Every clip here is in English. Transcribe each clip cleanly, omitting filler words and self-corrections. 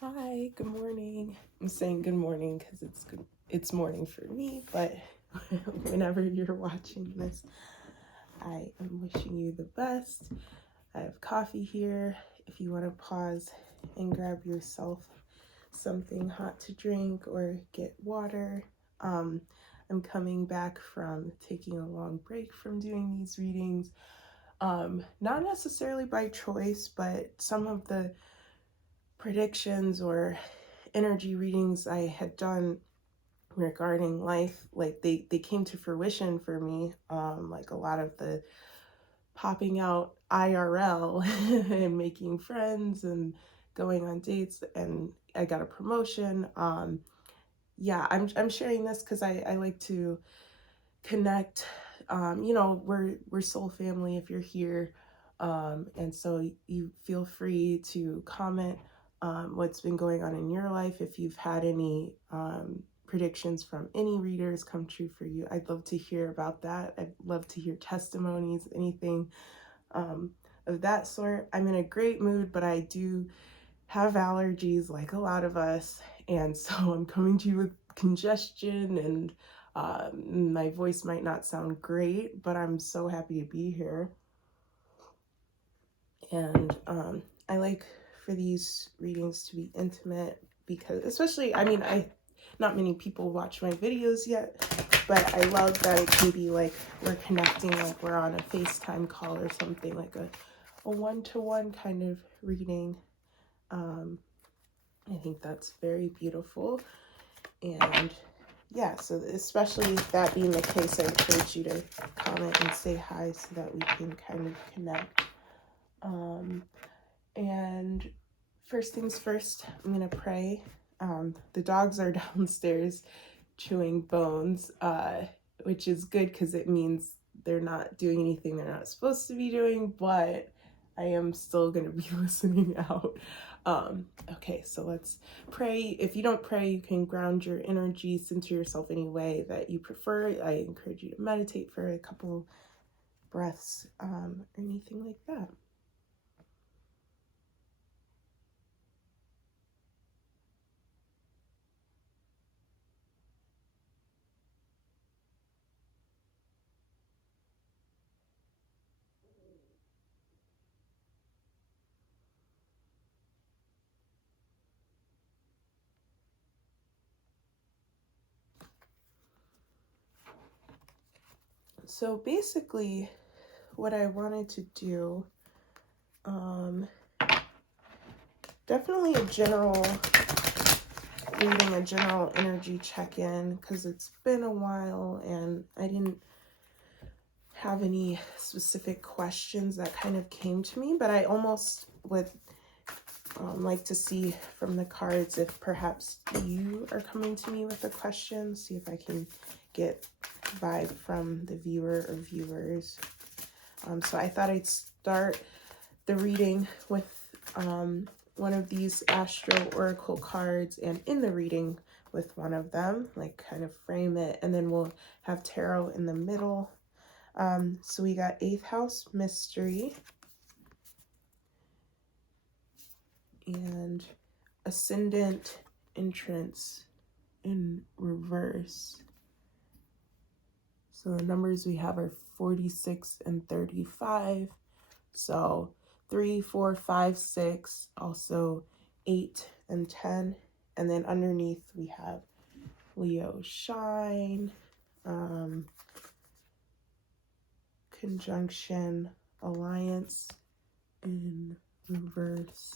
Hi, good morning. I'm saying good morning because it's morning for me, but whenever you're watching this, I am wishing you the best. I have coffee here. If you want to pause and grab yourself something hot to drink or get water. I'm coming back from taking a long break from doing these readings. Not necessarily by choice, but some of the predictions or energy readings I had done regarding life, like they came to fruition for me. Like a lot of the popping out IRL and making friends and going on dates, and I got a promotion. Yeah, I'm sharing this because I like to connect. We're soul family if you're here. And so you feel free to comment what's been going on in your life. If you've had any predictions from any readers come true for you, I'd love to hear about that. I'd love to hear testimonies, anything of that sort. I'm in a great mood, but I do have allergies like a lot of us. And so I'm coming to you with congestion and my voice might not sound great, but I'm so happy to be here. And I like for these readings to be intimate because, especially, not many people watch my videos yet, but I love that it can be like we're connecting, like we're on a FaceTime call or something, like a one-to-one kind of reading. I think that's very beautiful. And yeah, so especially that being the case, I encourage you to comment and say hi so that we can kind of connect. And first things first, I'm going to pray. The dogs are downstairs chewing bones, which is good because it means they're not doing anything they're not supposed to be doing, but I am still going to be listening out. Okay, so let's pray. If you don't pray, you can ground your energy, center yourself any way that you prefer. I encourage you to meditate for a couple breaths or anything like that. So basically, what I wanted to do, definitely a general reading, a general energy check-in, because it's been a while and I didn't have any specific questions that kind of came to me, but I almost would like to see from the cards if perhaps you are coming to me with a question, see if I can get vibe from the viewer or viewers. So I thought I'd start the reading with one of these Astro Oracle cards, and in the reading with one of them, like kind of frame it, and then we'll have tarot in the middle. So we got 8th house mystery and ascendant entrance in reverse. So the numbers we have are 46 and 35. So 3, 4, 5, 6, also 8 and 10. And then underneath we have Leo shine, conjunction, alliance in reverse.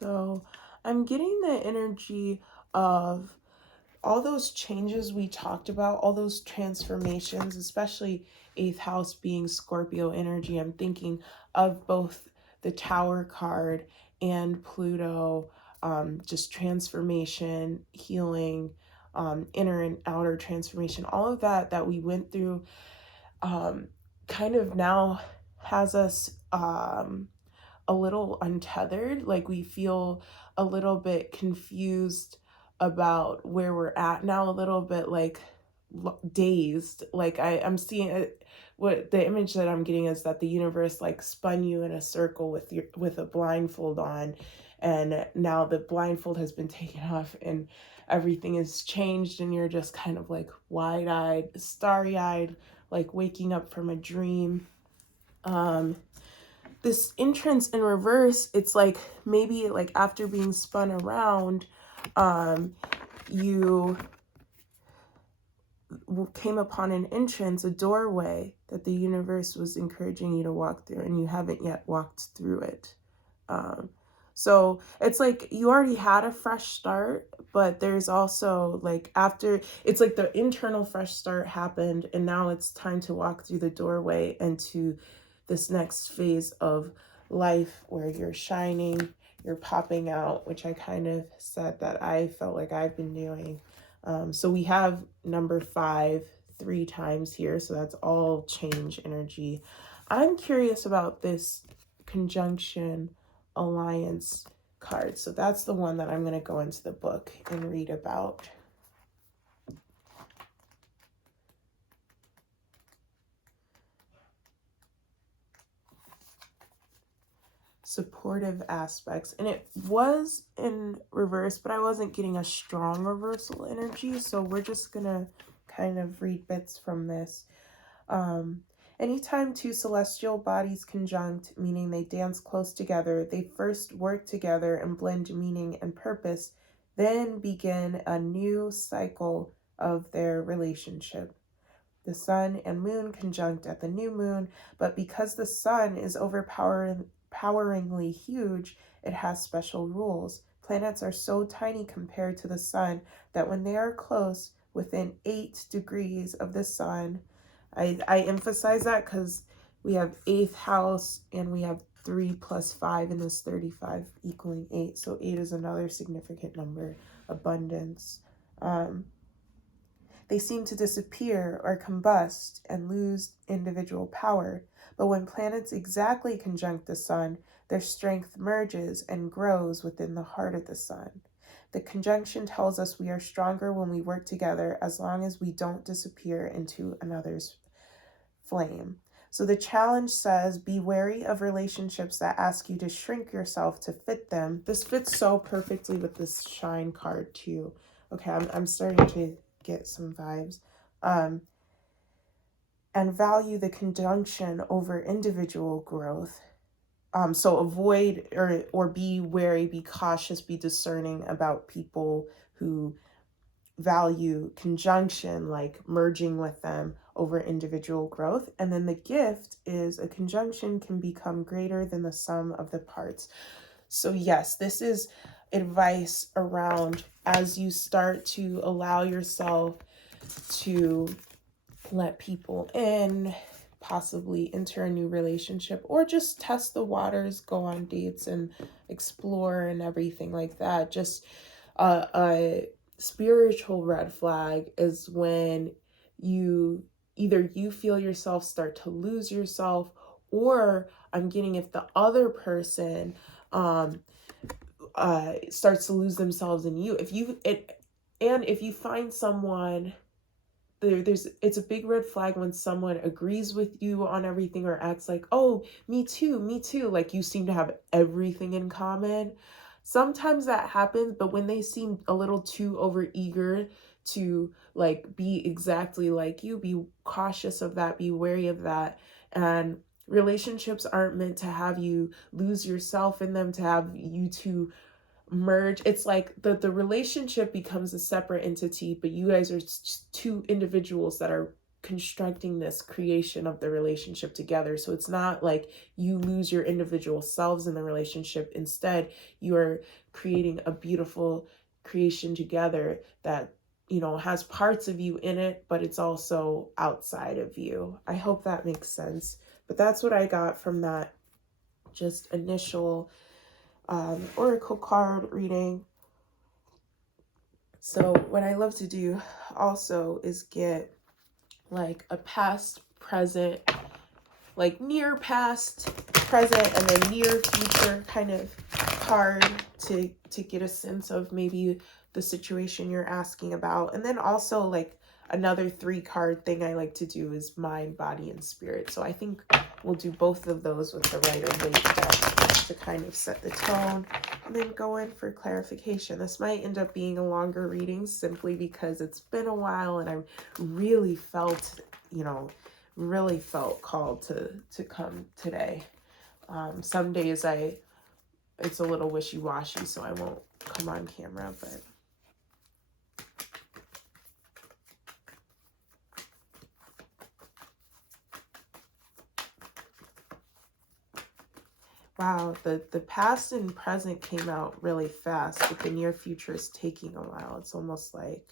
So I'm getting the energy of all those changes we talked about, all those transformations, especially 8th house being Scorpio energy. I'm thinking of both the Tower card and Pluto, just transformation, healing, inner and outer transformation, all of that we went through kind of now has us a little untethered. Like we feel a little bit confused about where we're at now, a little bit like dazed. Like I'm seeing it what the image that I'm getting is that the universe like spun you in a circle with a blindfold on, and now the blindfold has been taken off and everything is changed, and you're just kind of like wide-eyed, starry-eyed, like waking up from a dream. This entrance in reverse, it's like maybe like after being spun around, you came upon an entrance, a doorway that the universe was encouraging you to walk through, and you haven't yet walked through it. So it's like you already had a fresh start, but there's also like after, it's like the internal fresh start happened, and now it's time to walk through the doorway into this next phase of life where you're shining, you're popping out, which I kind of said that I felt like I've been doing. So we have number 5 3 times here, so that's all change energy. I'm curious about this conjunction alliance card, so that's the one that I'm going to go into the book and read about. Supportive aspects, and it was in reverse, but I wasn't getting a strong reversal energy, so we're just gonna kind of read bits from this. Anytime two celestial bodies conjunct, meaning they dance close together, they first work together and blend meaning and purpose, then begin a new cycle of their relationship. The sun and moon conjunct at the new moon, but because the sun is overpoweringly huge, it has special rules. Planets are so tiny compared to the sun that when they are close, within 8 degrees of the sun, I emphasize that because we have 8th house and we have 3 plus 5 in this 35 equaling 8. So 8 is another significant number, abundance. They seem to disappear or combust and lose individual power. But when planets exactly conjunct the sun, their strength merges and grows within the heart of the sun. The conjunction tells us we are stronger when we work together, as long as we don't disappear into another's flame. So the challenge says, be wary of relationships that ask you to shrink yourself to fit them. This fits so perfectly with this shine card too. Okay, I'm starting to get some vibes. And value the conjunction over individual growth. So avoid or be wary, be cautious, be discerning about people who value conjunction, like merging with them over individual growth. And then the gift is a conjunction can become greater than the sum of the parts. So yes, this is advice around as you start to allow yourself to let people in, possibly enter a new relationship, or just test the waters, go on dates and explore and everything like that. Just a spiritual red flag is when you feel yourself start to lose yourself, or I'm getting if the other person starts to lose themselves in you. If you find someone, it's a big red flag when someone agrees with you on everything or acts like, oh, me too, like you seem to have everything in common. Sometimes that happens, but when they seem a little too overeager to like be exactly like you, be cautious of that, be wary of that. And relationships aren't meant to have you lose yourself in them, to have you two merge. It's like the relationship becomes a separate entity, but you guys are two individuals that are constructing this creation of the relationship together. So it's not like you lose your individual selves in the relationship. Instead, you are creating a beautiful creation together that, you know, has parts of you in it, but it's also outside of you. I hope that makes sense. But that's what I got from that just initial oracle card reading. So what I love to do also is get like a past, present, like near past, present, and then near future kind of card to get a sense of maybe the situation you're asking about. And then also like another 3-card thing I like to do is mind, body, and spirit. So I think we'll do both of those with the Rider-Waite deck to kind of set the tone and then go in for clarification. This might end up being a longer reading simply because it's been a while and I really felt, really felt called to come today. Some days it's a little wishy-washy, so I won't come on camera, but wow, the past and present came out really fast, but the near future is taking a while. It's almost like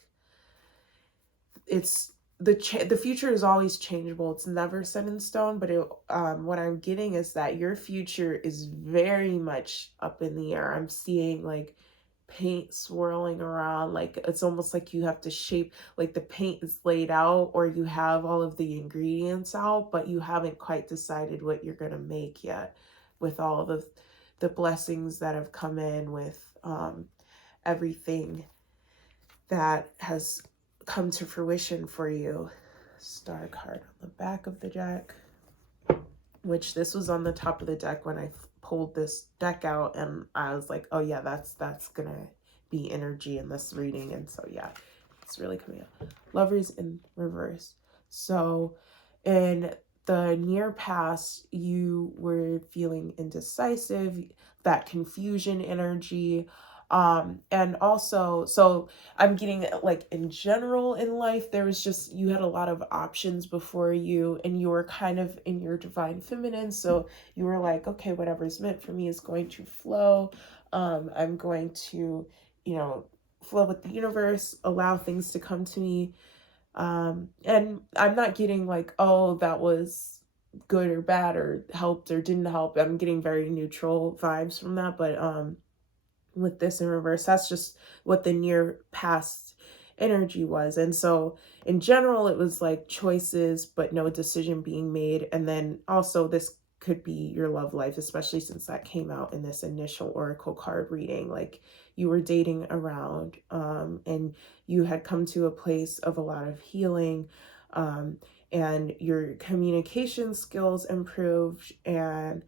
it's the future is always changeable. It's never set in stone, but what I'm getting is that your future is very much up in the air. I'm seeing like paint swirling around, like it's almost like you have to shape, like the paint is laid out or you have all of the ingredients out, but you haven't quite decided what you're going to make yet with all of the blessings that have come in with everything that has come to fruition for you. Star card on the back of the deck, which this was on the top of the deck when I pulled this deck out, and I was like, oh yeah, that's gonna be energy in this reading. And so yeah, it's really coming out. Lovers in reverse. So in the near past, you were feeling indecisive, that confusion energy. And also, so I'm getting like in general in life, there was just, you had a lot of options before you and you were kind of in your divine feminine. So you were like, okay, whatever's meant for me is going to flow. I'm going to, flow with the universe, allow things to come to me. And I'm not getting like, oh, that was good or bad or helped or didn't help. I'm getting very neutral vibes from that. But, with this in reverse, that's just what the near past energy was. And so in general, it was like choices, but no decision being made. And then also this could be your love life, especially since that came out in this initial oracle card reading. Like you were dating around, and you had come to a place of a lot of healing, and your communication skills improved. And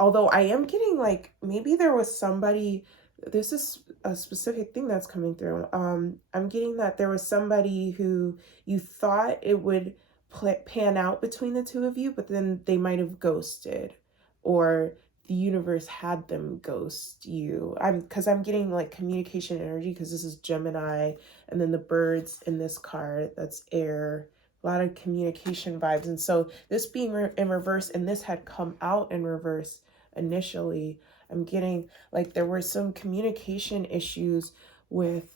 although I am getting like, maybe there was somebody, this is a specific thing that's coming through. I'm getting that there was somebody who you thought it would pan out between the two of you, but then they might have ghosted, or the universe had them ghost you. Because I'm getting like communication energy, because this is Gemini, and then the birds in this card, that's air, a lot of communication vibes. And so this being in reverse, and this had come out in reverse initially, I'm getting like there were some communication issues with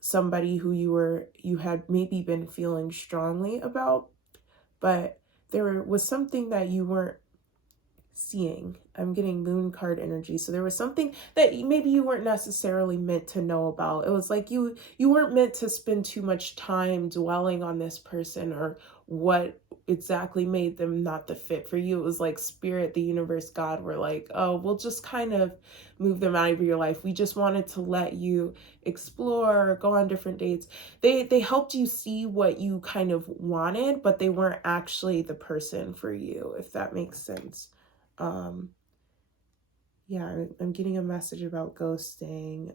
somebody who you had maybe been feeling strongly about, but there was something that you weren't seeing. I'm getting moon card energy. So there was something that maybe you weren't necessarily meant to know about. It was like you weren't meant to spend too much time dwelling on this person or what exactly made them not the fit for you. It was like spirit, the universe, God were like, oh, we'll just kind of move them out of your life. We just wanted to let you explore, go on different dates. They helped you see what you kind of wanted, but they weren't actually the person for you, if that makes sense. Yeah, I'm getting a message about ghosting.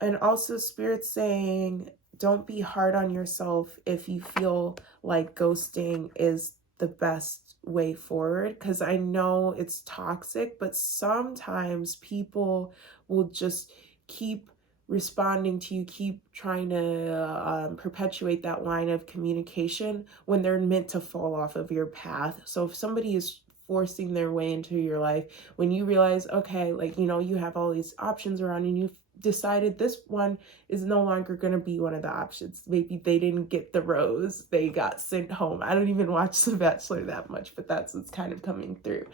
And also spirit saying, don't be hard on yourself if you feel like ghosting is the best way forward. Because I know it's toxic, but sometimes people will just keep responding to you, keep trying to perpetuate that line of communication when they're meant to fall off of your path. So if somebody is forcing their way into your life, when you realize, okay, like, you have all these options around and you've decided this one is no longer going to be one of the options. Maybe they didn't get the rose, they got sent home. I don't even watch The Bachelor that much, but that's what's kind of coming through.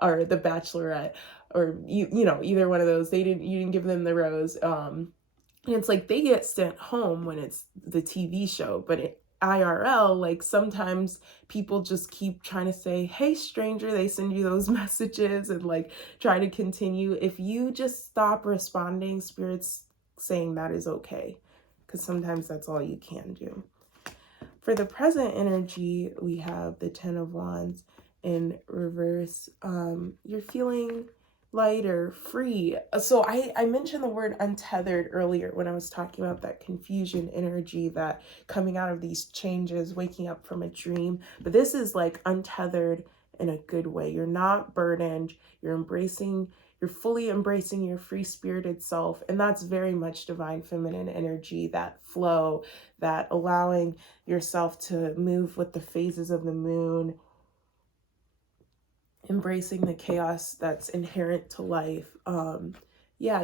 Or The Bachelorette, or either one of those. You didn't give them the rose. And it's like they get sent home when it's the TV show, but IRL, like sometimes people just keep trying to say, hey stranger, they send you those messages and like try to continue. If you just stop responding, spirits saying that is okay, because sometimes that's all you can do. For the present energy, we have the Ten of Wands in reverse. You're feeling lighter, free. So I mentioned the word untethered earlier when I was talking about that confusion energy, that coming out of these changes, waking up from a dream. But this is like untethered in a good way. You're not burdened. You're fully embracing your free-spirited self. And that's very much divine feminine energy, that flow, that allowing yourself to move with the phases of the moon, embracing the chaos that's inherent to life.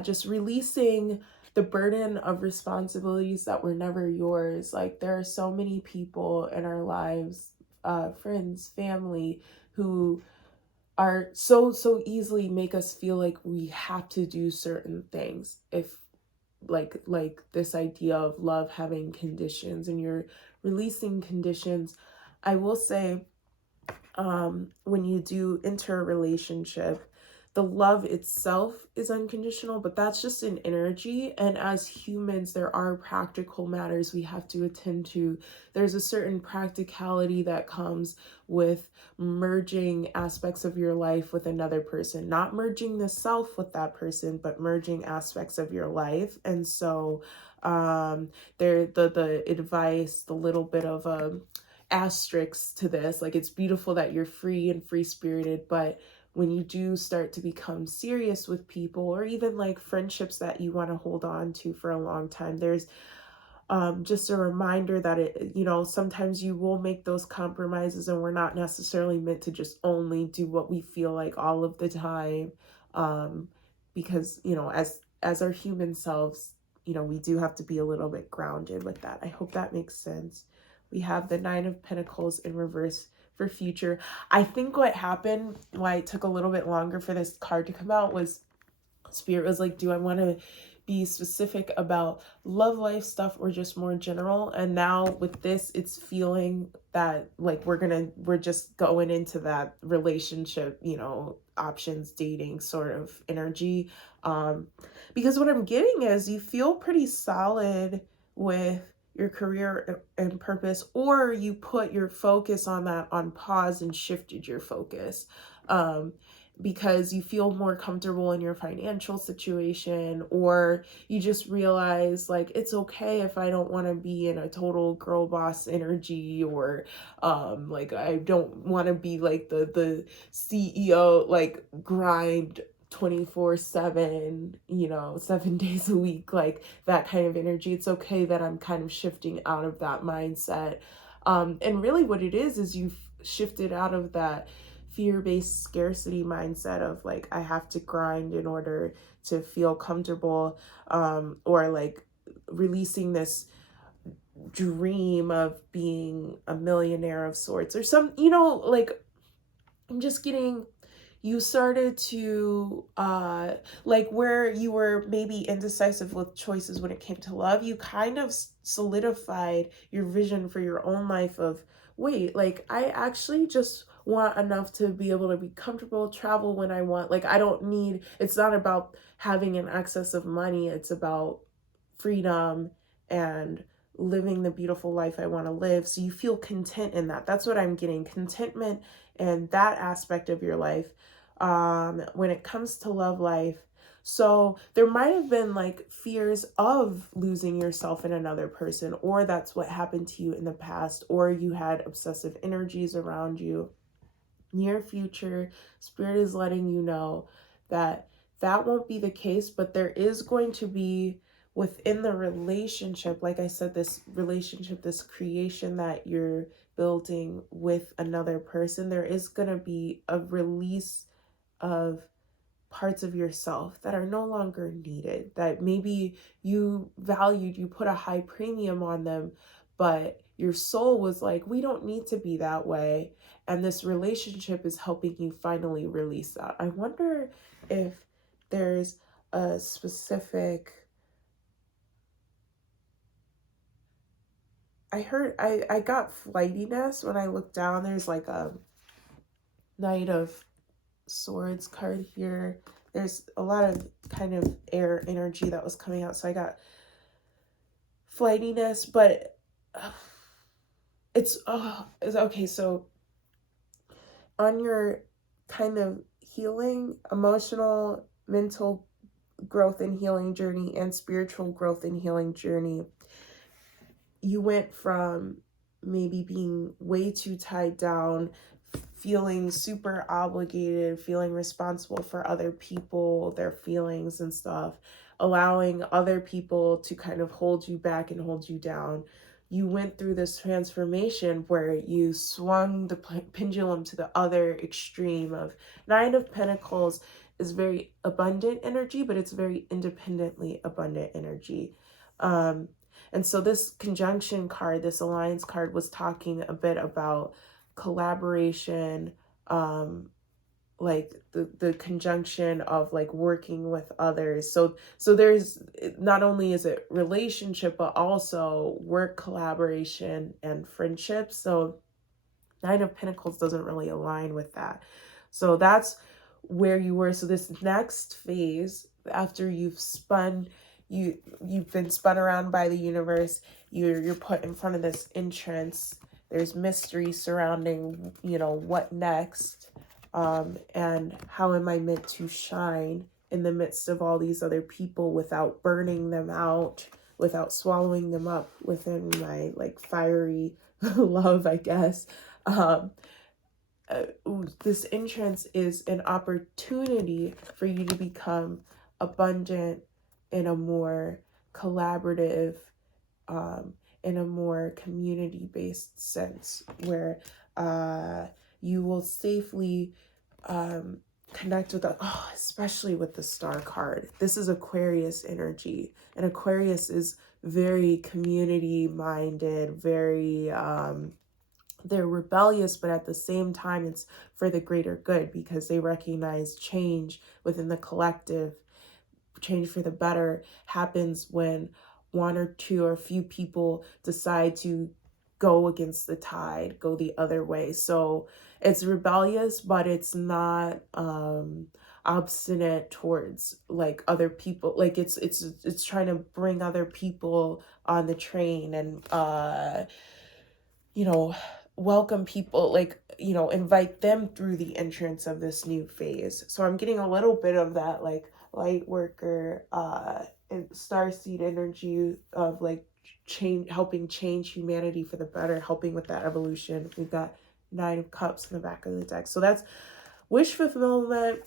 Just releasing the burden of responsibilities that were never yours. Like, there are so many people in our lives, friends, family, who are so easily make us feel like we have to do certain things. If like this idea of love having conditions, and you're releasing conditions. I will say, when you do enter a relationship, the love itself is unconditional, but that's just an energy. And as humans, there are practical matters we have to attend to. There's a certain practicality that comes with merging aspects of your life with another person, not merging the self with that person, but merging aspects of your life. And so the advice, the little bit of asterisks to this, like, it's beautiful that you're free and free spirited, but when you do start to become serious with people, or even like friendships that you want to hold on to for a long time, there's just a reminder that sometimes you will make those compromises, and we're not necessarily meant to just only do what we feel like all of the time, because as our human selves, we do have to be a little bit grounded with that. I hope that makes sense. We have the Nine of Pentacles in reverse for future. I think what happened, why it took a little bit longer for this card to come out, was Spirit was like, do I want to be specific about love life stuff or just more general? And now with this, it's feeling that like we're just going into that relationship, options, dating sort of energy. Because what I'm getting is you feel pretty solid with your career and purpose, or you put your focus on that on pause and shifted your focus. Because you feel more comfortable in your financial situation, or you just realize like it's okay if I don't want to be in a total girl boss energy, or like I don't want to be like the CEO, like grind 24/7, 7 days a week, like that kind of energy. It's okay that I'm kind of shifting out of that mindset. And really what it is you've shifted out of that fear-based scarcity mindset of like, I have to grind in order to feel comfortable, or like releasing this dream of being a millionaire of sorts, or some, like, I'm just getting, you started to like where you were maybe indecisive with choices when it came to love, you kind of solidified your vision for your own life of, wait, like I actually just want enough to be able to be comfortable, travel when I want. Like, I don't need, it's not about having an excess of money, it's about freedom and living the beautiful life I want to live. So you feel content in that. That's what I'm getting, contentment and that aspect of your life. When it comes to love life, so there might have been like fears of losing yourself in another person, or that's what happened to you in the past, or you had obsessive energies around you. Near future, Spirit is letting you know that that won't be the case, but there is going to be, within the relationship, like I said, this relationship, this creation that you're building with another person, there is going to be a release of parts of yourself that are no longer needed, that maybe you valued, you put a high premium on them, but your soul was like, we don't need to be that way. And this relationship is helping you finally release that. I wonder if there's a specific, I got flightiness when I looked down. There's like a Knight of Swords card here. there's a lot of kind of air energy that was coming out. So I got flightiness, but it's okay. So on your kind of healing, emotional, mental growth and healing journey and spiritual growth and healing journey, you went from maybe being way too tied down, feeling super obligated, feeling responsible for other people, their feelings and stuff, allowing other people to kind of hold you back and hold you down. You went through this transformation where you swung the pendulum to the other extreme of Nine of Pentacles is very abundant energy, but it's very independently abundant energy. And so this conjunction card, this alliance card, was talking a bit about collaboration, like the conjunction of like working with others. So there's, not only is it relationship, but also work, collaboration, and friendship. So Nine of Pentacles doesn't really align with that. So that's where you were. So this next phase, after you've been spun around by the universe, you're put in front of this entrance. There's mystery surrounding, what next, and how am I meant to shine in the midst of all these other people without burning them out, without swallowing them up within my like fiery love, I guess. This entrance is an opportunity for you to become abundant in a more collaborative, in a more community-based sense, where you will safely connect with especially with the Star card. This is Aquarius energy, and Aquarius is very community-minded, very they're rebellious, but at the same time it's for the greater good, because they recognize change within the collective. Change for the better happens when one or two or a few people decide to go against the tide, go the other way. So it's rebellious, but it's not obstinate towards like other people. Like it's trying to bring other people on the train and welcome people, like, invite them through the entrance of this new phase. So I'm getting a little bit of that like light worker and starseed energy of like helping change humanity for the better, helping with that evolution. We've got Nine of Cups in the back of the deck. So that's wish fulfillment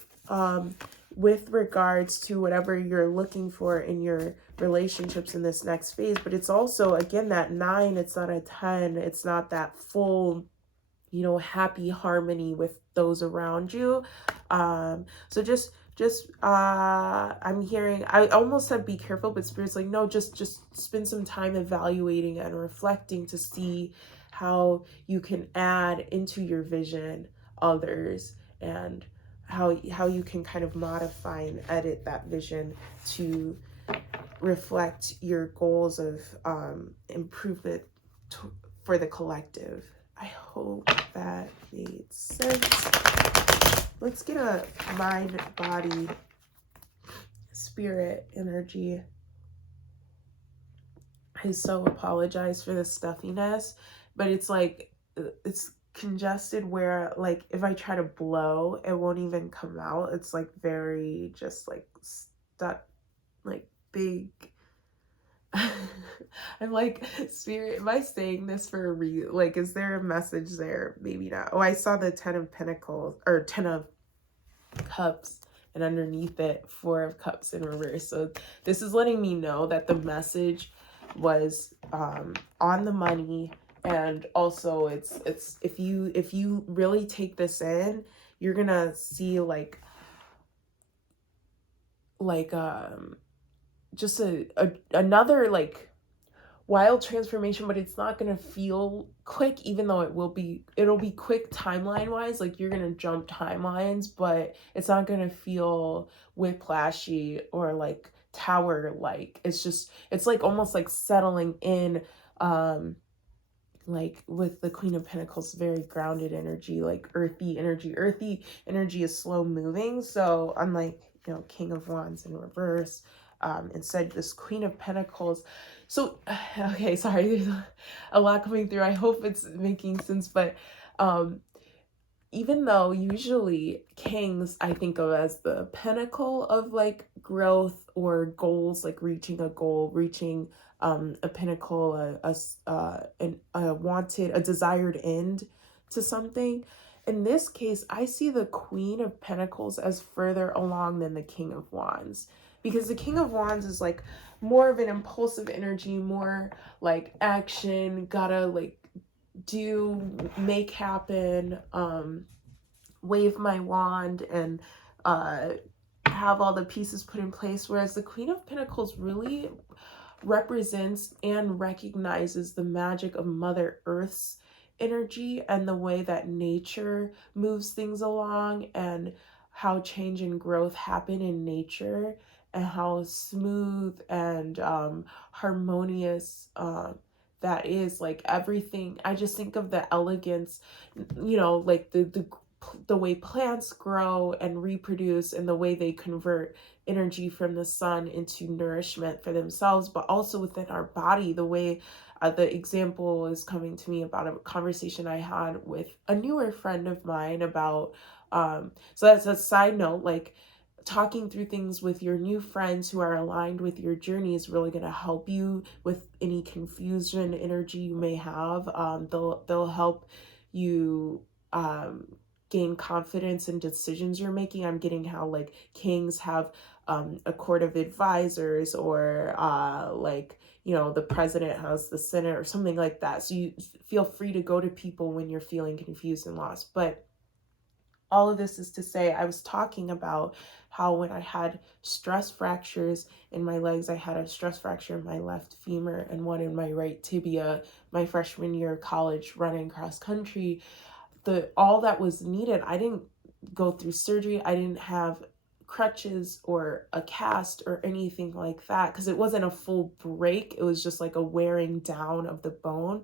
with regards to whatever you're looking for in your relationships in this next phase. But it's also, again, that 9, it's not a 10, it's not that full, happy harmony with those around you. So just I'm hearing, I almost said be careful, but Spirit's like, no, just spend some time evaluating and reflecting to see how you can add into your vision others, and how you can kind of modify and edit that vision to reflect your goals of improvement for the collective. I hope that made sense. Let's get a mind, body, spirit energy. I so apologize for the stuffiness, but it's like, it's congested where like if I try to blow, it won't even come out. It's like very just like stuck, like big. I'm like, Spirit, am I saying this for a reason? Like, is there a message there? Maybe not. Oh, I saw the 10 of Pentacles, or 10 of Cups, and underneath it 4 of Cups in reverse. So this is letting me know that the message was on the money. And also it's if you really take this in, you're gonna see like just another like wild transformation, but it's not gonna feel quick, even though it'll be quick timeline wise. Like you're gonna jump timelines, but it's not gonna feel whiplashy or like tower like. It's like almost like settling in, like with the Queen of Pentacles, very grounded energy, like earthy energy. Earthy energy is slow moving, so I'm like, King of Wands in reverse. Instead, this Queen of Pentacles. So, okay, sorry, there's a lot coming through. I hope it's making sense, but even though usually kings I think of as the pinnacle of like growth or goals, like reaching a goal, reaching a pinnacle, a wanted, a desired end to something. In this case, I see the Queen of Pentacles as further along than the King of Wands, because the King of Wands is like more of an impulsive energy, more like action, gotta like do, make happen, wave my wand and have all the pieces put in place. Whereas the Queen of Pentacles really represents and recognizes the magic of Mother Earth's energy and the way that nature moves things along, and how change and growth happen in nature, and how smooth and harmonious that is. Like everything, I just think of the elegance, like the way plants grow and reproduce, and the way they convert energy from the sun into nourishment for themselves, but also within our body. The way the example is coming to me about a conversation I had with a newer friend of mine about so that's a side note, like talking through things with your new friends who are aligned with your journey is really going to help you with any confusion energy you may have. They'll help you gain confidence in decisions you're making. I'm getting how like kings have a court of advisors, or the president has the Senate or something like that. So you feel free to go to people when you're feeling confused and lost. But all of this is to say, I was talking about how when I had stress fractures in my legs, I had a stress fracture in my left femur and one in my right tibia my freshman year of college running cross country. All that was needed, I didn't go through surgery. I didn't have crutches or a cast or anything like that, because it wasn't a full break. It was just like a wearing down of the bone.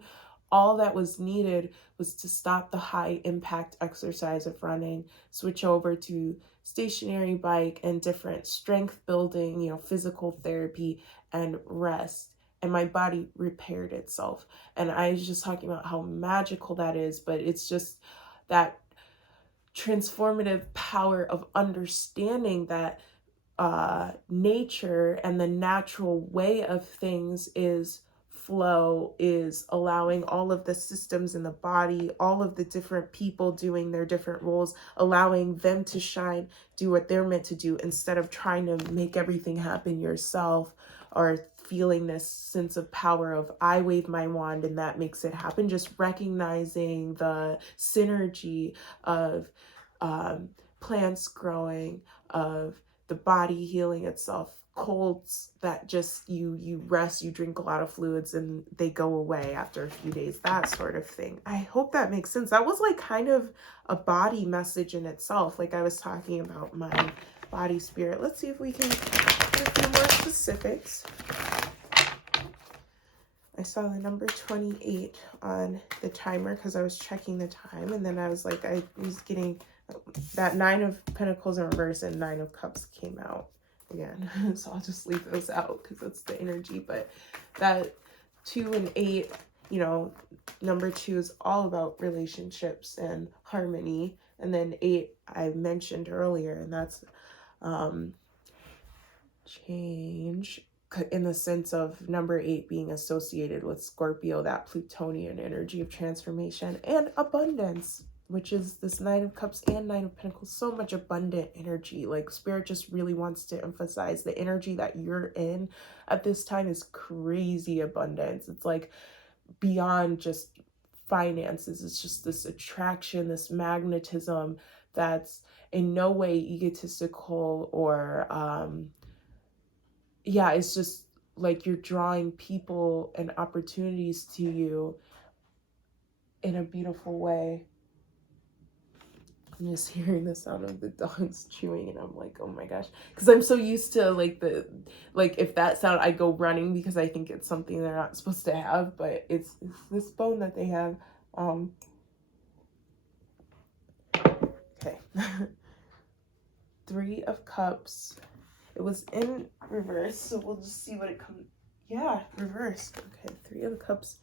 All that was needed was to stop the high impact exercise of running, switch over to stationary bike and different strength building, physical therapy, and rest. And my body repaired itself. And I was just talking about how magical that is, but it's just that transformative power of understanding that nature and the natural way of things is flow, is allowing all of the systems in the body, all of the different people doing their different roles, allowing them to shine, do what they're meant to do, instead of trying to make everything happen yourself, or feeling this sense of power of I wave my wand and that makes it happen. Just recognizing the synergy of plants growing, of the body healing itself, colds that just you rest, you drink a lot of fluids and they go away after a few days, that sort of thing. I hope that makes sense. That was like kind of a body message in itself. Like I was talking about my body spirit. Let's see if we can get a few more specifics. I saw the number 28 on the timer because I was checking the time, and then I was like, I was getting that 9 of Pentacles in reverse and 9 of Cups came out again. So I'll just leave those out because that's the energy. But that 2 and 8, number 2 is all about relationships and harmony. And then 8 I mentioned earlier, and that's change, in the sense of number 8 being associated with Scorpio, that Plutonian energy of transformation and abundance, which is this 9 of Cups and 9 of Pentacles. So much abundant energy. Like Spirit just really wants to emphasize the energy that you're in at this time is crazy abundance. It's like beyond just finances. It's just this attraction, this magnetism that's in no way egotistical or it's just like you're drawing people and opportunities to you in a beautiful way. I'm just hearing the sound of the dogs chewing and I'm like, oh my gosh. Because I'm so used to like if that sound, I go running because I think it's something they're not supposed to have, but it's this bone that they have. Okay. Three of Cups. It was in reverse, so we'll just see what it comes. Yeah, reverse. Okay, Three of Cups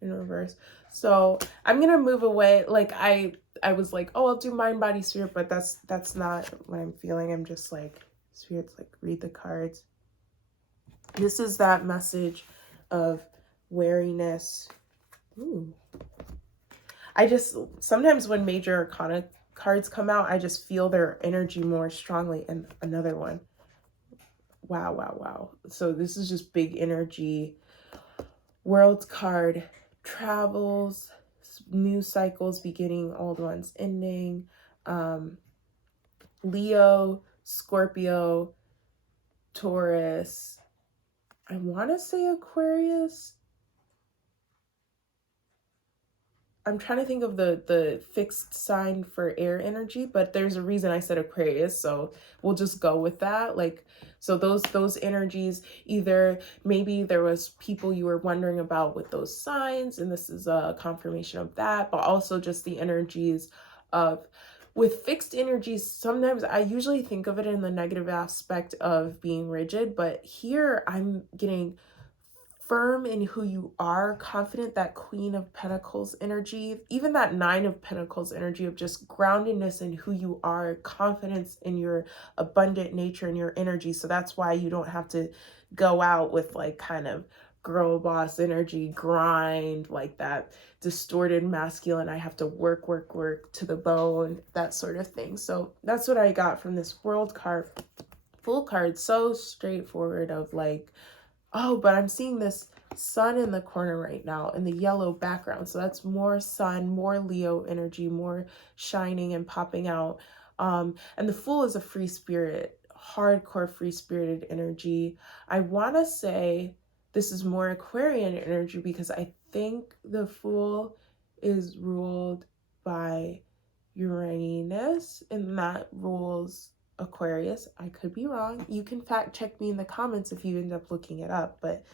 in reverse. So I'm gonna move away. Like I was like, oh, I'll do mind, body, spirit, but that's not what I'm feeling. I'm just like, spirits, like, read the cards. This is that message of wariness. Ooh. I just, sometimes when major arcana cards come out, I just feel their energy more strongly. And another one. Wow, wow, wow. So this is just big energy. World card, travels, new cycles beginning, old ones ending. Leo, Scorpio, Taurus. I want to say Aquarius. I'm trying to think of the fixed sign for air energy, but there's a reason I said Aquarius, so we'll just go with that. Like, so those energies, either maybe there was people you were wondering about with those signs, and this is a confirmation of that, but also just the energies of, with fixed energies, sometimes I usually think of it in the negative aspect of being rigid, but here I'm getting firm in who you are, confident, that Queen of Pentacles energy, even that Nine of Pentacles energy of just groundedness in who you are, confidence in your abundant nature and your energy. So that's why you don't have to go out with like kind of girl boss energy, grind, like that distorted masculine, I have to work to the bone, that sort of thing. So that's what I got from this World card. Full card, so straightforward of like, oh, but I'm seeing this sun in the corner right now in the yellow background. So that's more sun, more Leo energy, more shining and popping out. And the Fool is a free spirit, hardcore free spirited energy. I want to say this is more Aquarian energy because I think the Fool is ruled by Uranus, and that rules Aquarius. I could be wrong. You can fact check me in the comments if you end up looking it up. But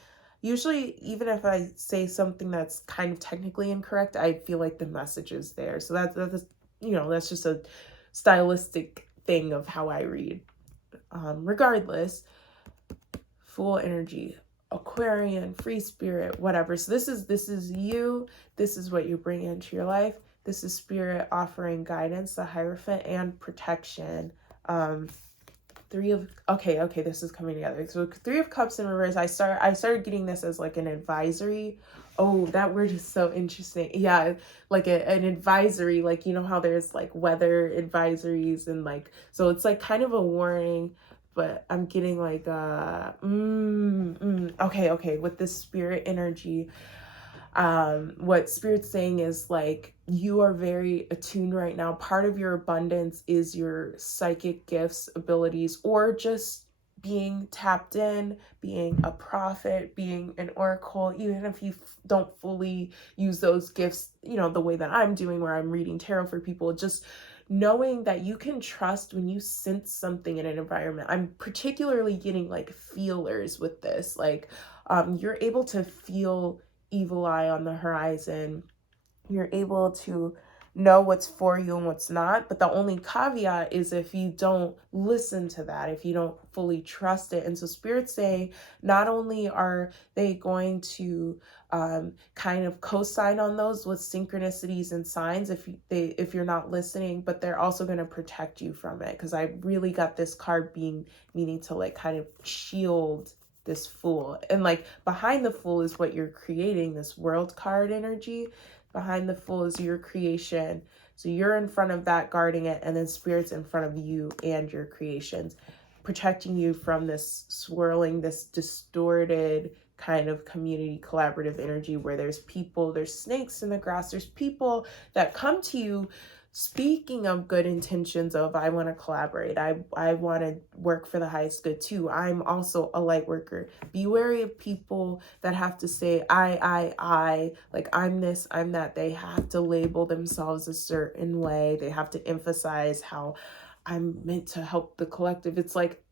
usually, even if I say something that's kind of technically incorrect, I feel like the message is there. So that's that's just a stylistic thing of how I read. Regardless, Full energy, Aquarian, free spirit, whatever. So this is you. This is what you bring into your life. This is spirit offering guidance, the Hierophant, and protection. Okay, this is coming together. So Three of Cups in reverse. I started getting this as like an advisory. Oh, that word is so interesting. Yeah, like an advisory, like you know how there's like weather advisories and like, so it's like kind of a warning, but I'm getting like okay, with this spirit energy. What Spirit's saying is like, you are very attuned right now. Part of your abundance is your psychic gifts, abilities, or just being tapped in, being a prophet, being an oracle, even if you don't fully use those gifts, the way that I'm doing, where I'm reading tarot for people, just knowing that you can trust when you sense something in an environment. I'm particularly getting like feelers with this, like you're able to feel evil eye on the horizon. You're able to know what's for you and what's not. But the only caveat is if you don't listen to that, if you don't fully trust it. And so Spirit's saying, not only are they going to kind of co-sign on those with synchronicities and signs if you're not listening, but they're also going to protect you from it. Because I really got this card meaning to like kind of shield this Fool, and like behind the Fool is what you're creating, this World card energy. Behind the Fool is your creation, so you're in front of that guarding it, and then Spirit's in front of you and your creations, protecting you from this swirling, this distorted kind of community collaborative energy where there's snakes in the grass, there's people that come to you speaking of good intentions of, I want to collaborate, I want to work for the highest good too, I'm also a light worker. Be wary of people that have to say I, like I'm this, I'm that. They have to label themselves a certain way. They have to emphasize how I'm meant to help the collective. It's like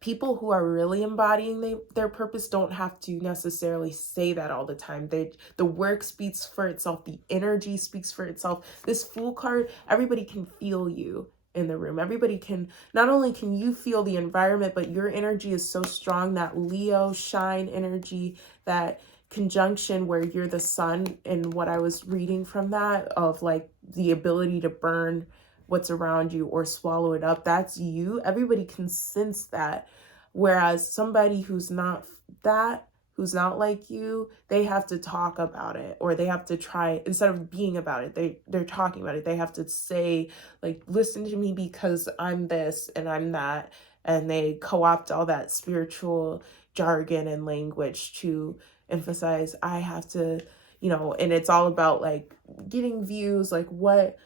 people who are really embodying their purpose don't have to necessarily say that all the time. The work speaks for itself. The energy speaks for itself. This Fool card, everybody can feel you. in the room. Everybody can, not only can you feel the environment, but your energy is so strong, that Leo shine energy, that conjunction where you're the sun, and what I was reading from that, of like the ability to burn what's around you or swallow it up, that's you. Everybody can sense that. Whereas somebody who's not that, who's not like you, they have to talk about it, or they have to try, instead of being about it, they're talking about it. They have to say, like, listen to me because I'm this and I'm that, and they co-opt all that spiritual jargon and language to emphasize, I have to, and it's all about like getting views, like what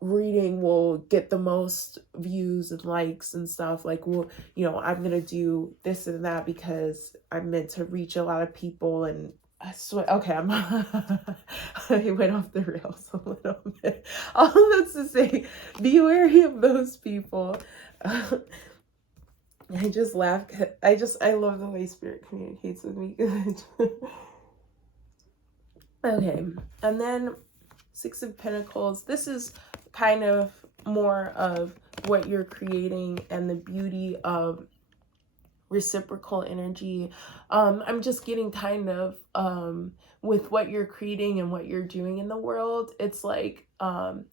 reading will get the most views and likes and stuff. Like, well, I'm gonna do this and that because I'm meant to reach a lot of people. And I swear, okay, I went off the rails a little bit. All that's to say, be wary of those people. I just laugh. I love the way spirit communicates with me. Okay, and then Six of Pentacles. This is kind of more of what you're creating and the beauty of reciprocal energy. I'm just getting kind of with what you're creating and what you're doing in the world, it's like the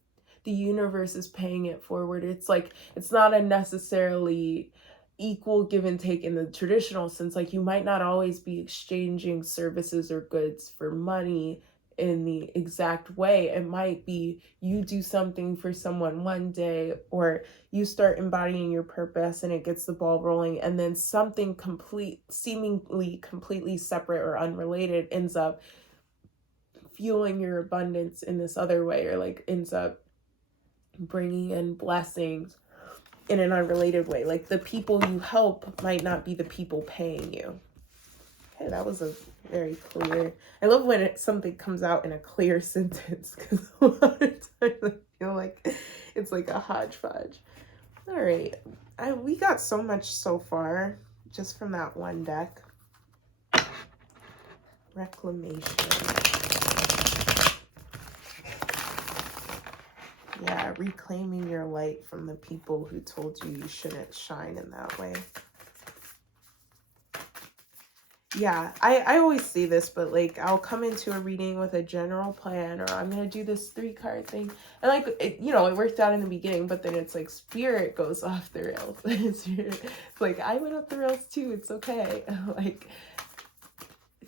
universe is paying it forward. It's like, it's not a necessarily equal give and take in the traditional sense. Like, you might not always be exchanging services or goods for money in the exact way. It might be you do something for someone one day, or you start embodying your purpose and it gets the ball rolling, and then something seemingly completely separate or unrelated ends up fueling your abundance in this other way, or like ends up bringing in blessings in an unrelated way. Like, the people you help might not be the people paying you. Okay, that was a very clear. I love when something comes out in a clear sentence, because a lot of times I feel like it's like a hodgepodge. All right, we got so much so far just from that one deck. Reclamation. Yeah, reclaiming your light from the people who told you you shouldn't shine in that way. Yeah, I always see this, but like, I'll come into a reading with a general plan, or I'm gonna do this 3-card thing, and like it, it worked out in the beginning, but then it's like spirit goes off the rails. It's like, I went off the rails too, it's okay. Like,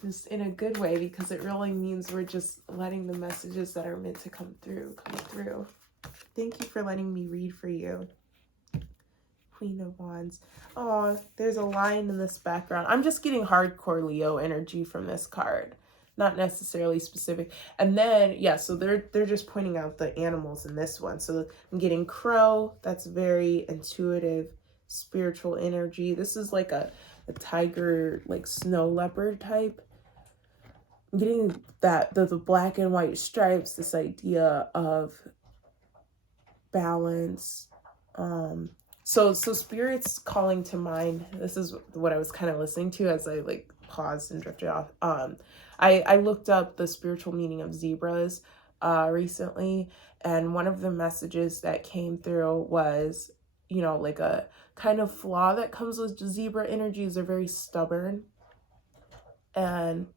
just in a good way, because it really means we're just letting the messages that are meant to come through. Thank you for letting me read for you. Queen of Wands. Oh, there's a line in this background. I'm just getting hardcore Leo energy from this card, not necessarily specific. And then, yeah, so they're just pointing out the animals in this one. So I'm getting crow. That's very intuitive, spiritual energy. This is like a tiger, like snow leopard type. I'm getting that the black and white stripes, this idea of balance. So spirit's calling to mind. This is what I was kind of listening to as I like paused and drifted off. I looked up the spiritual meaning of zebras recently, and one of the messages that came through was, like a kind of flaw that comes with zebra energies. They're very stubborn. And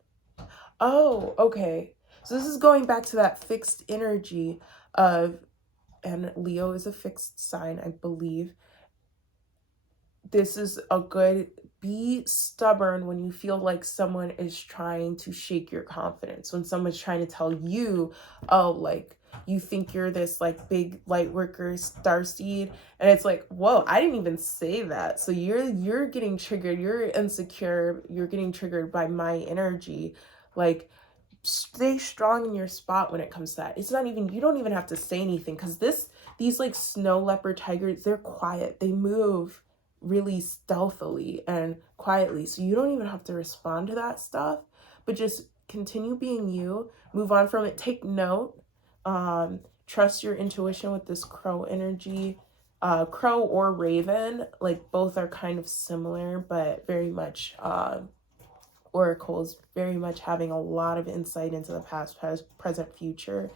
oh, okay. So this is going back to that fixed energy of, and Leo is a fixed sign, I believe. This is a good, be stubborn when you feel like someone is trying to shake your confidence. When someone's trying to tell you, oh, like, you think you're this like big light worker starseed, and it's like, whoa, I didn't even say that. So you're getting triggered, you're insecure, you're getting triggered by my energy. Like, stay strong in your spot when it comes to that. It's not even, you don't even have to say anything, because these like snow leopard tigers, they're quiet, they move really stealthily and quietly, so you don't even have to respond to that stuff, but just continue being you, move on from it, take note, trust your intuition with this crow energy. Crow or raven, like, both are kind of similar, but very much oracles, very much having a lot of insight into the past, present, future.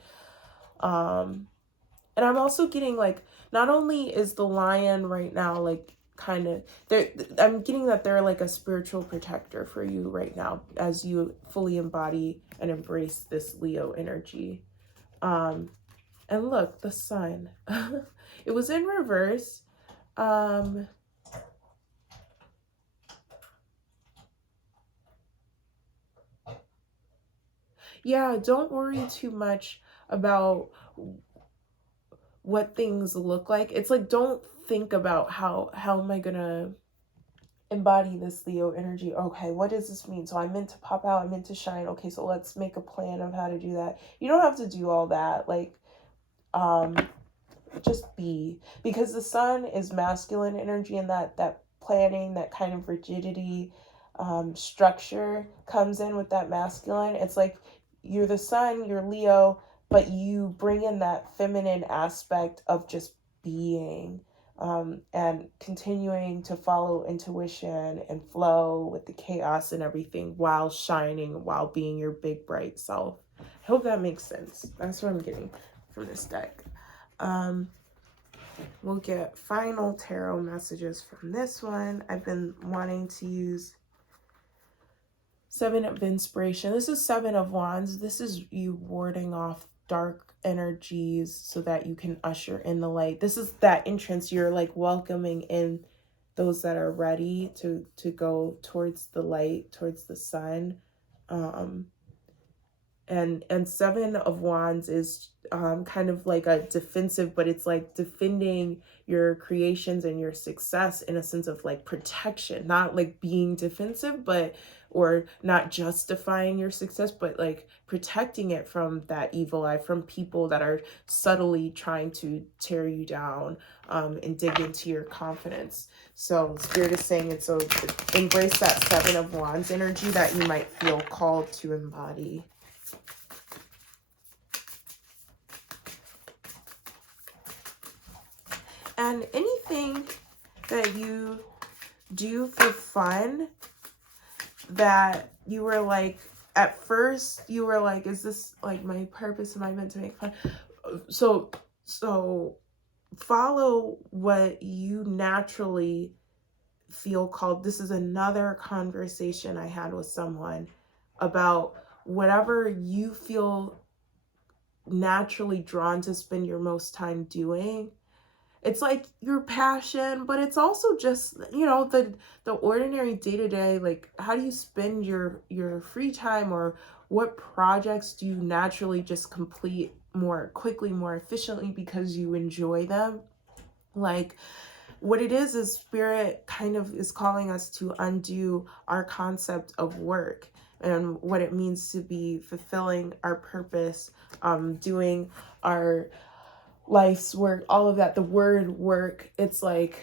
And I'm also getting like, not only is the lion right now like kind of there, I'm getting that they're like a spiritual protector for you right now as you fully embody and embrace this Leo energy. And look, the sun. It was in reverse. um yeah, don't worry too much about what things look like. It's like, don't think about how am I gonna embody this Leo energy. Okay, what does this mean? So I'm meant to pop out, I'm meant to shine. Okay, so let's make a plan of how to do that. You don't have to do all that. Like, um just be, because the sun is masculine energy, and that planning, that kind of rigidity, structure comes in with that masculine. It's like you're the sun, you're Leo, but you bring in that feminine aspect of just being, and continuing to follow intuition and flow with the chaos and everything while shining, while being your big bright self. I hope that makes sense. That's what I'm getting from this deck. um we'll get final tarot messages from this one. I've been wanting to use Seven of Inspiration. This is Seven of Wands. This is you warding off dark energies so that you can usher in the light. This is that entrance. You're like welcoming in those that are ready to go towards the light, towards the sun. And Seven of Wands is kind of like a defensive, but it's like defending your creations and your success in a sense of like protection, not like being defensive, but or not justifying your success, but like protecting it from that evil eye, from people that are subtly trying to tear you down, and dig into your confidence. So Spirit is saying it's so embrace that Seven of Wands energy that you might feel called to embody. And anything that you do for fun that you were like, at first you were like, is this like my purpose? Am I meant to make fun? So follow what you naturally feel called. This is another conversation I had with someone about whatever you feel naturally drawn to spend your most time doing. It's like your passion, but it's also just, you know, the ordinary day-to-day, like how do you spend your free time, or what projects do you naturally just complete more quickly, more efficiently because you enjoy them. Like, what it is Spirit kind of is calling us to undo our concept of work and what it means to be fulfilling our purpose, doing our life's work, all of that. The word work, it's like,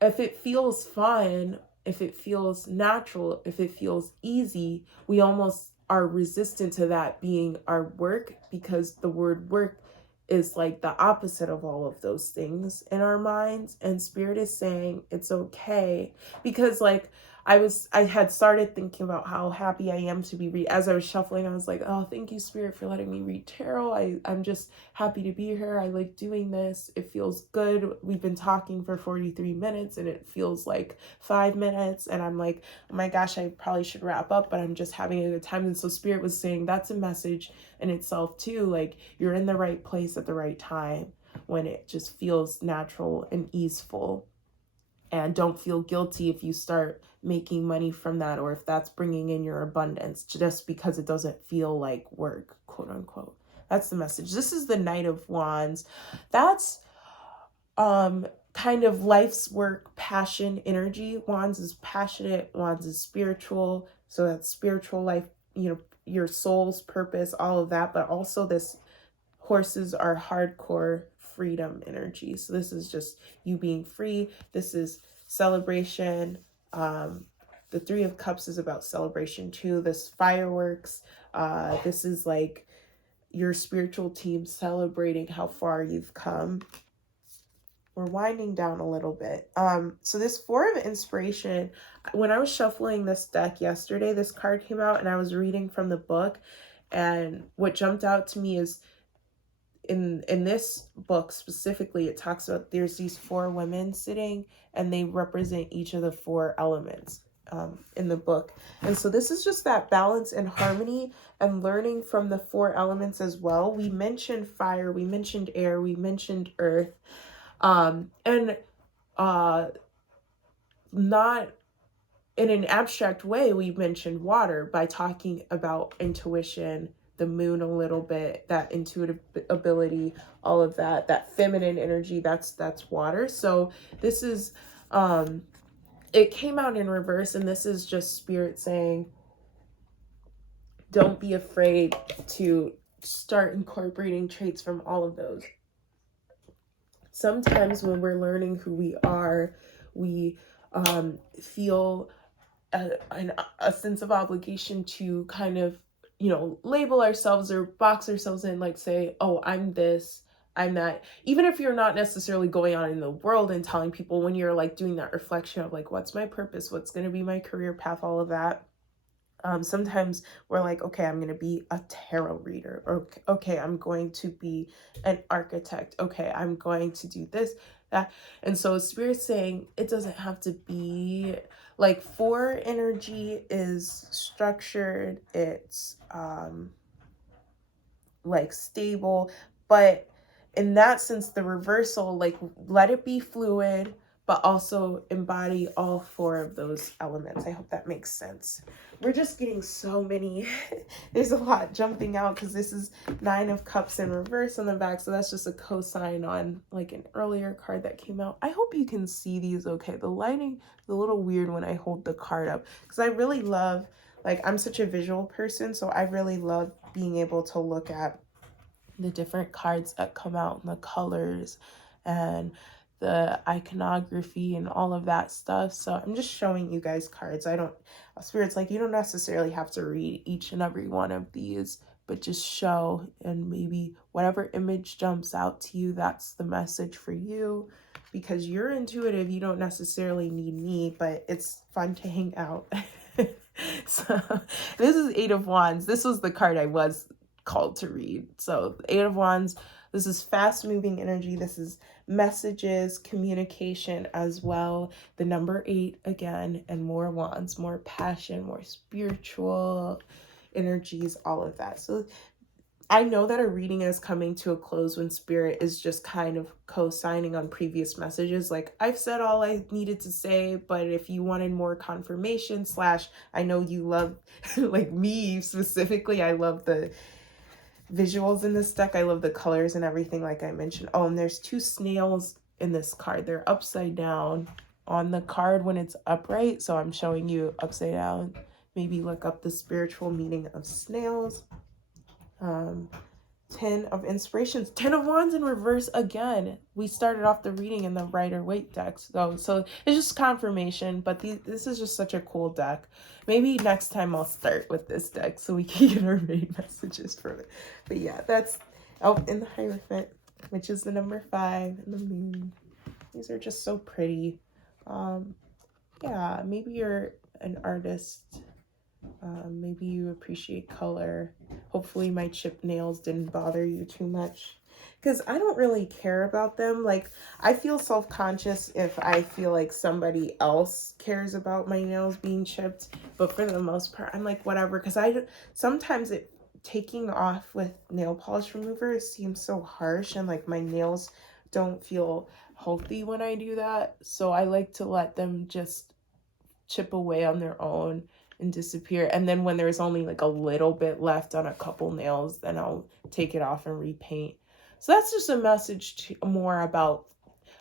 if it feels fun, if it feels natural, if it feels easy, we almost are resistant to that being our work, because the word work is like the opposite of all of those things in our minds. And Spirit is saying it's okay, because like I had started thinking about how happy I am to be as I was shuffling. I was like, oh, thank you, Spirit, for letting me read tarot. I'm just happy to be here. I like doing this. It feels good. We've been talking for 43 minutes and it feels like 5 minutes. And I'm like, oh my gosh, I probably should wrap up, but I'm just having a good time. And so Spirit was saying that's a message in itself too. Like, you're in the right place at the right time when it just feels natural and easeful. And don't feel guilty if you start making money from that, or if that's bringing in your abundance, just because it doesn't feel like work, quote unquote. That's the message. This is the Knight of Wands. That's kind of life's work, passion, energy. Wands is passionate, Wands is spiritual. So that's spiritual life, you know, your soul's purpose, all of that. But also this horses are hardcore freedom energy. So this is just you being free. This is celebration. The Three of Cups is about celebration too. This fireworks. This is like your spiritual team celebrating how far you've come. We're winding down a little bit. So this Four of Inspiration, when I was shuffling this deck yesterday, this card came out and I was reading from the book, and what jumped out to me is in this book specifically, it talks about there's these 4 women sitting, and they represent each of the 4 elements in the book. And so this is just that balance and harmony and learning from the 4 elements as well. We mentioned fire, we mentioned air, we mentioned earth, and not in an abstract way, we mentioned water by talking about intuition, the moon a little bit, that intuitive ability, all of that, that feminine energy, that's water. So this is, it came out in reverse, and this is just spirit saying, don't be afraid to start incorporating traits from all of those. Sometimes when we're learning who we are, we feel a sense of obligation to kind of, label ourselves or box ourselves in, like say, oh, I'm this, I'm that. Even if you're not necessarily going on in the world and telling people, when you're like doing that reflection of like, what's my purpose? What's going to be my career path? All of that. Sometimes we're like, okay, I'm going to be a tarot reader, or okay, I'm going to be an architect. Okay, I'm going to do this, that. And so Spirit's saying it doesn't have to be like 4 energy is structured. It's like stable, but in that sense, the reversal, like let it be fluid, but also embody all 4 of those elements. I hope that makes sense. We're just getting so many, there's a lot jumping out because this is 9 of Cups in reverse on the back. So that's just a cosign on like an earlier card that came out. I hope you can see these okay. The lighting is a little weird when I hold the card up because I really love, like I'm such a visual person. So I really love being able to look at the different cards that come out and the colors and the iconography and all of that stuff. So I'm just showing you guys cards. Spirit's like, you don't necessarily have to read each and every one of these, but just show, and maybe whatever image jumps out to you, that's the message for you. Because you're intuitive, you don't necessarily need me, but it's fun to hang out. So this is 8 of Wands. This was the card I was called to read. So 8 of Wands, this is fast moving energy. This is messages, communication as well. The number 8 again, and more wands, more passion, more spiritual energies, all of that. So I know that a reading is coming to a close when Spirit is just kind of co-signing on previous messages. Like, I've said all I needed to say, but if you wanted more confirmation / I know you love, like me specifically, I love the visuals in this deck. I love the colors and everything, like I mentioned. Oh, and there's 2 snails in this card. They're upside down on the card when it's upright. So I'm showing you upside down. Maybe look up the spiritual meaning of snails. 10 of Inspirations, 10 of Wands in reverse again. We started off the reading in the Rider-Waite deck, so it's just confirmation. But this is just such a cool deck. Maybe next time I'll start with this deck so we can get our main messages from it. But yeah, that's in the Hierophant, which is the number 5, and the Moon. These are just so pretty. Yeah, maybe you're an artist. Maybe you appreciate color. Hopefully my chipped nails didn't bother you too much, because I don't really care about them. Like, I feel self-conscious if I feel like somebody else cares about my nails being chipped, but for the most part I'm like, whatever, because sometimes taking off with nail polish remover seems so harsh, and like my nails don't feel healthy when I do that. So I like to let them just chip away on their own and disappear. And then when there's only like a little bit left on a couple nails, then I'll take it off and repaint. So that's just a message more about,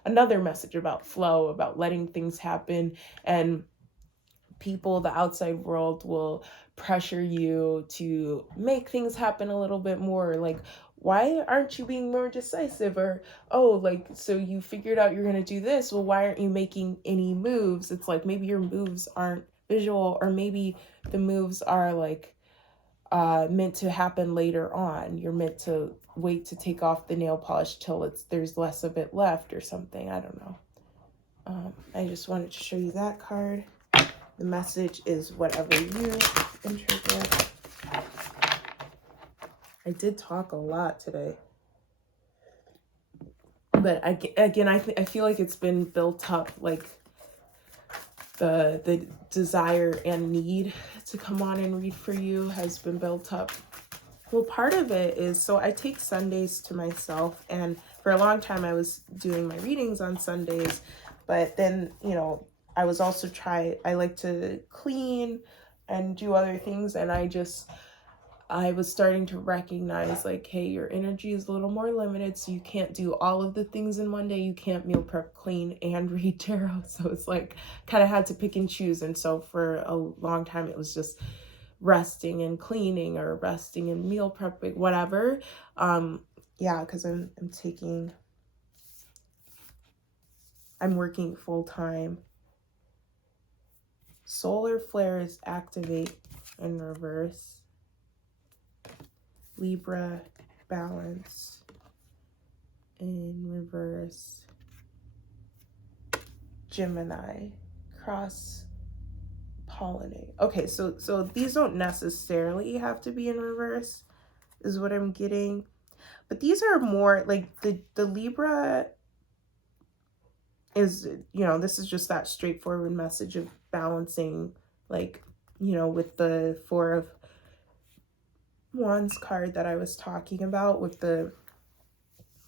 another message about flow, about letting things happen. And people, the outside world, will pressure you to make things happen a little bit more. Like, why aren't you being more decisive? Or, oh, like, so you figured out you're going to do this. Well, why aren't you making any moves? It's like, maybe your moves aren't visual, or maybe the moves are like meant to happen later on. You're meant to wait to take off the nail polish till there's less of it left or something. I don't know. I just wanted to show you that card. The message is whatever you interpret. I did talk a lot today. But again, I feel like it's been built up, like the desire and need to come on and read for you has been built up. Well, part of it is, so I take Sundays to myself, and for a long time I was doing my readings on Sundays, but then, you know, I was also I like to clean and do other things, and I was starting to recognize, like, hey, your energy is a little more limited, so you can't do all of the things in one day. You can't meal prep, clean, and read tarot. So it's like, kind of had to pick and choose. And so for a long time, it was just resting and cleaning, or resting and meal prepping, whatever. Yeah, because I'm working full time. Solar flares activate in reverse. Libra, balance in reverse. Gemini, cross pollinate. Okay, so these don't necessarily have to be in reverse, is what I'm getting. But these are more like the Libra is, you know, this is just that straightforward message of balancing, like, you know, with the Four of Wands card that I was talking about with the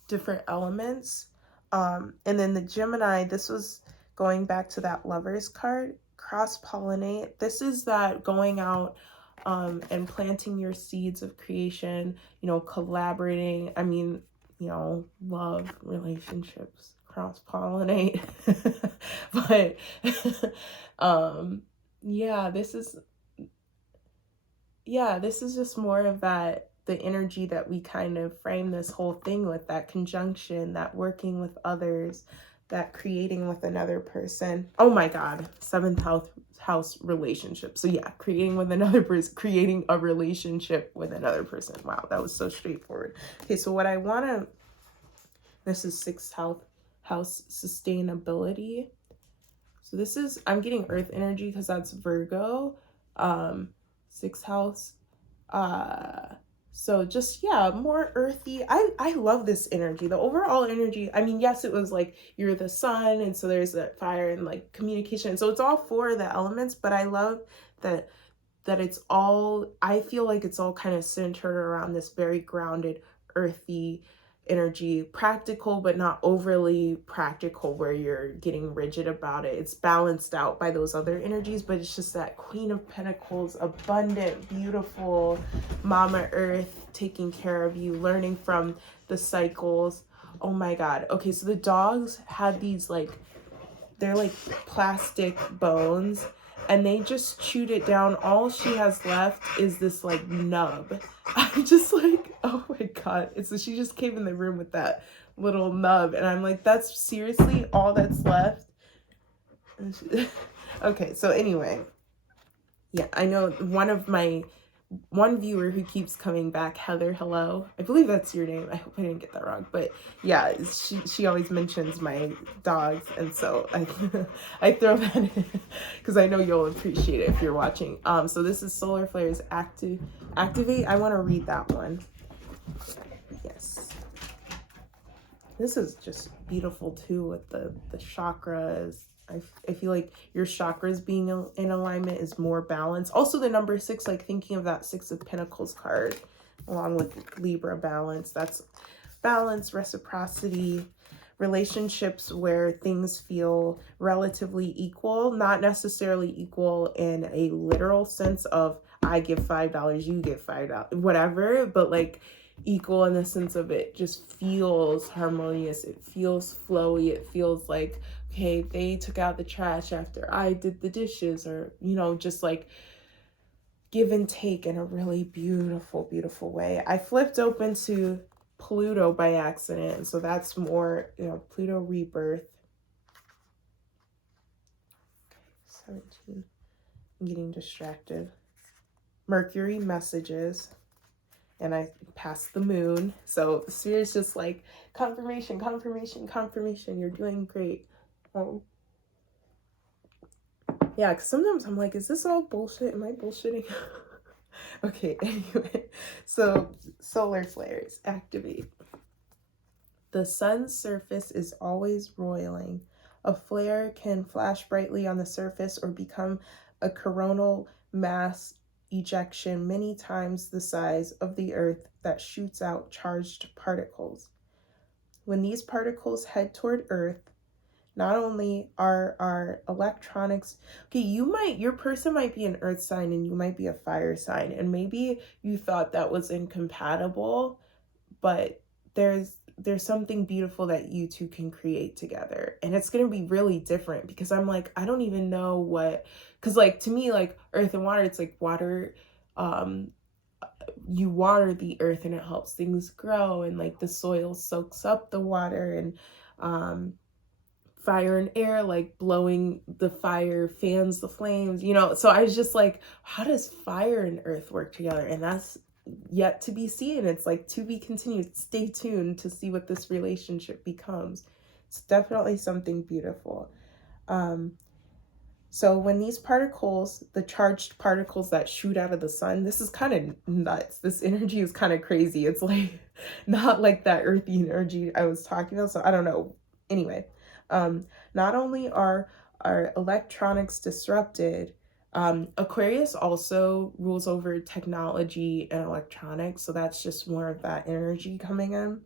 different elements. And then the Gemini, this was going back to that Lovers card, cross-pollinate. This is that going out and planting your seeds of creation, you know, collaborating. I mean, you know, love, relationships, cross-pollinate. But yeah, this is just more of that, the energy that we kind of frame this whole thing with, that conjunction, that working with others, that creating with another person. Oh my God, seventh house relationship. So yeah, creating with another person, creating a relationship with another person. Wow, that was so straightforward. Okay, so what I want to, this is sixth house sustainability. So this is, I'm getting earth energy because that's Virgo. Sixth house. So just, yeah, more earthy. I love this energy, the overall energy. I mean, yes, it was like you're the sun, and so there's that fire and like communication, so it's all four of the elements, but I love that it's all, I feel like it's all kind of centered around this very grounded, earthy energy, practical, but not overly practical where you're getting rigid about it. It's balanced out by those other energies, but it's just that Queen of Pentacles, abundant, beautiful Mama Earth taking care of you, learning from the cycles. Oh my God. Okay, so the dogs had these, like, they're like plastic bones, and they just chewed it down. All she has left is this like nub. I'm just like, oh my God. And so she just came in the room with that little nub, and I'm like, that's seriously all that's left? Okay, so anyway, yeah, I know one viewer who keeps coming back, Heather, hello. I believe that's your name. I hope I didn't get that wrong. But yeah, she always mentions my dogs, and so I throw that in because I know you'll appreciate it if you're watching. So this is solar flares activate. I want to read that one. Yes. This is just beautiful too with the chakras. I feel like your chakras being in alignment is more balanced. Also the number 6, like thinking of that 6 of Pentacles card along with Libra balance. That's balance, reciprocity, relationships where things feel relatively equal, not necessarily equal in a literal sense of I give $5, you give $5, whatever, but like equal in the sense of it just feels harmonious, it feels flowy, it feels like, okay, they took out the trash after I did the dishes, or, you know, just like give and take in a really beautiful, beautiful way. I flipped open to Pluto by accident, and so that's more, you know, Pluto rebirth. 17. I'm getting distracted. Mercury messages. And I passed the moon. So Spirit's just like, confirmation, confirmation, confirmation. You're doing great. Yeah, because sometimes I'm like, is this all bullshit? Am I bullshitting? Okay, anyway. So solar flares activate. The sun's surface is always roiling. A flare can flash brightly on the surface or become a coronal mass ejection many times the size of the Earth that shoots out charged particles. When these particles head toward Earth, not only are our electronics, okay, your person might be an earth sign and you might be a fire sign, and maybe you thought that was incompatible, but there's something beautiful that you two can create together, and it's going to be really different, because I'm like, I don't even know what, because like to me, like earth and water, it's like water, you water the earth and it helps things grow, and like the soil soaks up the water, and fire and air, like blowing the fire fans the flames, so I was just like, how does fire and earth work together? And that's yet to be seen. It's like to be continued. Stay tuned to see what this relationship becomes. It's definitely something beautiful. So when these particles, the charged particles that shoot out of the sun, this is kind of nuts. This energy is kind of crazy. It's like not like that earthy energy I was talking about. So I don't know. Anyway, not only are our electronics disrupted, Aquarius also rules over technology and electronics. So that's just more of that energy coming in.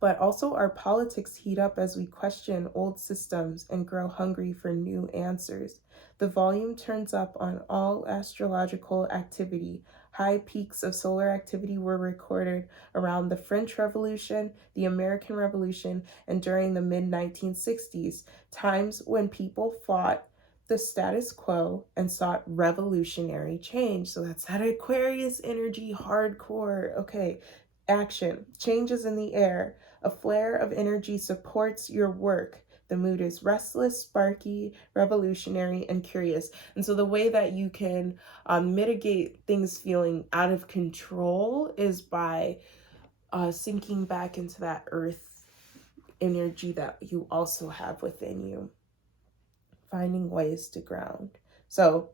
But also our politics heat up as we question old systems and grow hungry for new answers. The volume turns up on all astrological activity. High peaks of solar activity were recorded around the French Revolution, the American Revolution, and during the mid-1960s, times when people fought the status quo and sought revolutionary change. So that's that Aquarius energy, hardcore. Okay, action, changes in the air. A flare of energy supports your work. The mood is restless, sparky, revolutionary, and curious. And so the way that you can mitigate things feeling out of control is by sinking back into that earth energy that you also have within you, finding ways to ground. So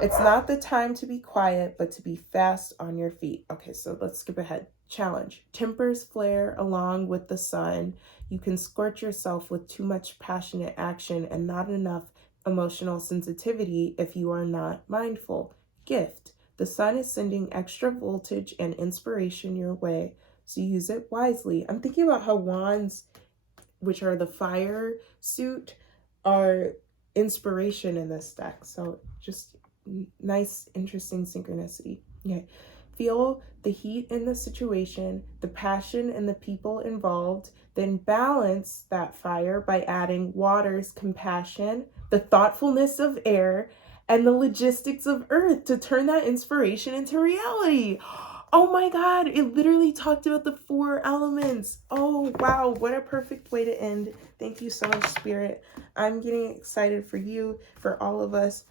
it's not the time to be quiet, but to be fast on your feet. Okay, so let's skip ahead. Challenge. Tempers flare along with the sun. You can scorch yourself with too much passionate action and not enough emotional sensitivity if you are not mindful. Gift. The sun is sending extra voltage and inspiration your way, so use it wisely. I'm thinking about how wands, which are the fire suit, are inspiration in this deck. So just nice, interesting synchronicity. Okay. Feel the heat in the situation, the passion and the people involved, then balance that fire by adding water's compassion, the thoughtfulness of air, and the logistics of earth to turn that inspiration into reality. Oh my God, it literally talked about the 4 elements. Oh, wow, what a perfect way to end. Thank you so much, Spirit. I'm getting excited for you, for all of us.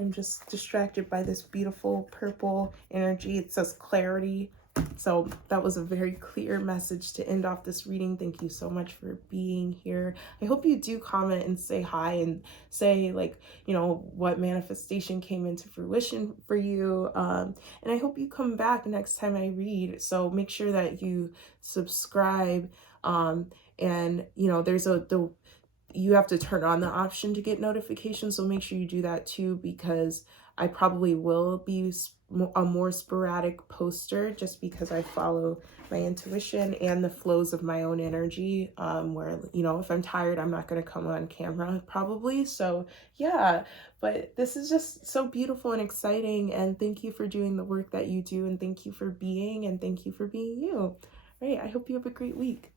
I'm just distracted by this beautiful purple energy. It says clarity. So that was a very clear message to end off this reading. Thank you so much for being here. I hope you do comment and say hi and say, like, what manifestation came into fruition for you. And I hope you come back next time I read. So make sure that you subscribe. And there's you have to turn on the option to get notifications, so make sure you do that too, because I probably will be a more sporadic poster just because I follow my intuition and the flows of my own energy, where if I'm tired, I'm not going to come on camera probably. So yeah, but this is just so beautiful and exciting, and thank you for doing the work that you do, and thank you for being, and thank you for being you. All right, I hope you have a great week.